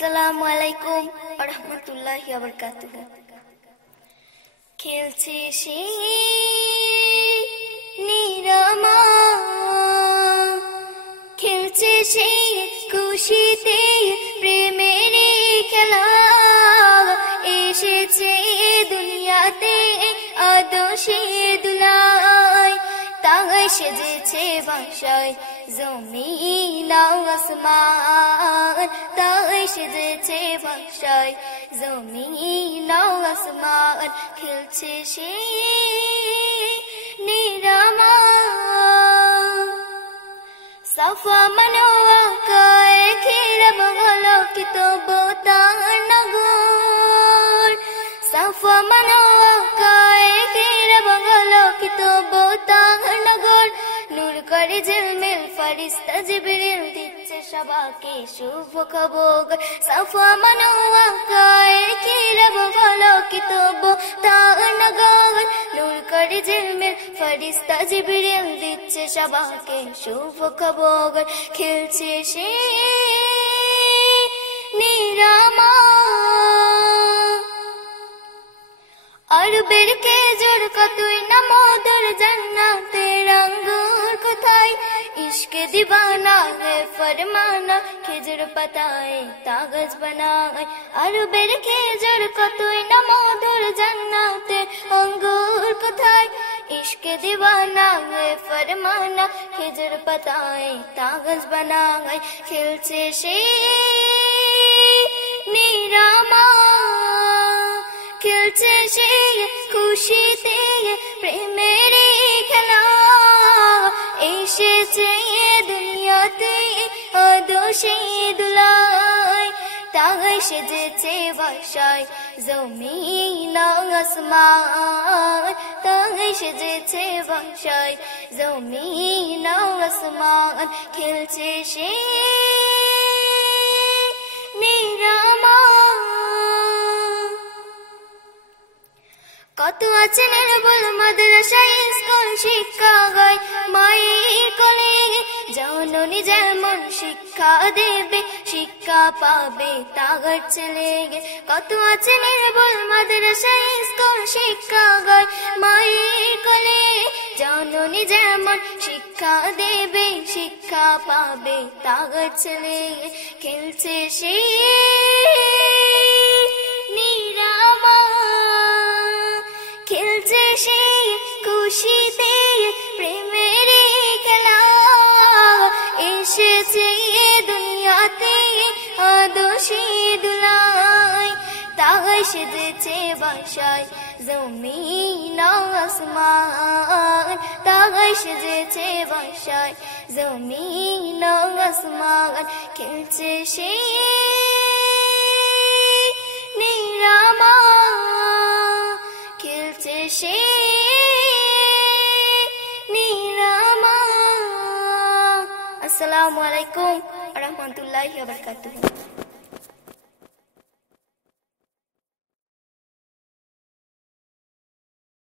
আসসালামু আলাইকুম ওয়া রাহমাতুল্লাহি ওয়া বারাকাতুহু। খেলছে সে নিরামা, খেলছে সে খুশিতে প্রেমের খেলা, এসেছে দুনিয়াতে আদর্শে দুলাই, তাই সেজেছে ভাষায় জমিন আসমান, তাই সেজেছে ভাষায় জমিন আসমান। খেলছে সে নিরামা, সাফা মানোয়া কায়ে খেরা বগলকিত বোতার নগর, সাফা মানোয়া কায়ে খেরা বগলকিত বোতার নগর, নূর করে ঝিলমিল ফরিস্তা জিবরিল দিচ্ছে সবাইকে শুভ খবর। সাফা মানোয়া কায়ে খেরা বগলকিত বোতার নগর, নূর করে ঝিলমিল ফরিস্তা জিবরিল দিচ্ছে সবাইকে শুভ খবর। খেলছে সে নিরামা, আরবের খেজুর কতই না মধুর, জান্নাতের আঙ্গুর কোথায়, ইশকে দিবানা है फरमाना, খেজুর পাতায় কাগজ বানায়। আরবের খেজুর কতই না মধুর, জান্নাতের আঙ্গুর কোথায়, ইশকে দিবানা है फरमाना, খেজুর পাতায় কাগজ বানায়। খেলছে সে নিরামা, খেলছে সে খুশিতে প্রেমের খেলা, এসেছে দুনিয়াতে আদর্শে দুলাই, তাই সেজেছে ভাষায় জমিন আসমান, তাই সেজেছে ভাষায় জমিন আসমান। খেলছে সে নিরামা, কত আছে নির্ভুল মাদ্রাসায় স্কুল শিক্ষাগায় মায়ের কোলে, জননী যেমন শিক্ষা দেবে শিক্ষা পাবে তার ছেলে। কত আছে নির্ভুল মাদ্রাসায় স্কুল শিক্ষাগায় মায়ের কোলে, জননী যেমন শিক্ষা দেবে শিক্ষা পাবে তার ছেলে। খেলছে সে নিরামা, খেলছে সে খুশিতে প্রেমের খেলা, এসেছে দুনিয়াতে আদর্শে দুলাই, তাই সেজেছে ভাষায় জমিন আসমান, তাই সেজেছে ভাষায় জমিন আসমান। খেলছে সে নিরামা, খেলছে সে নিরামা। আসসালামু আলাইকুম ওয়া রাহমাতুল্লাহি ওয়া বারাকাতুহু।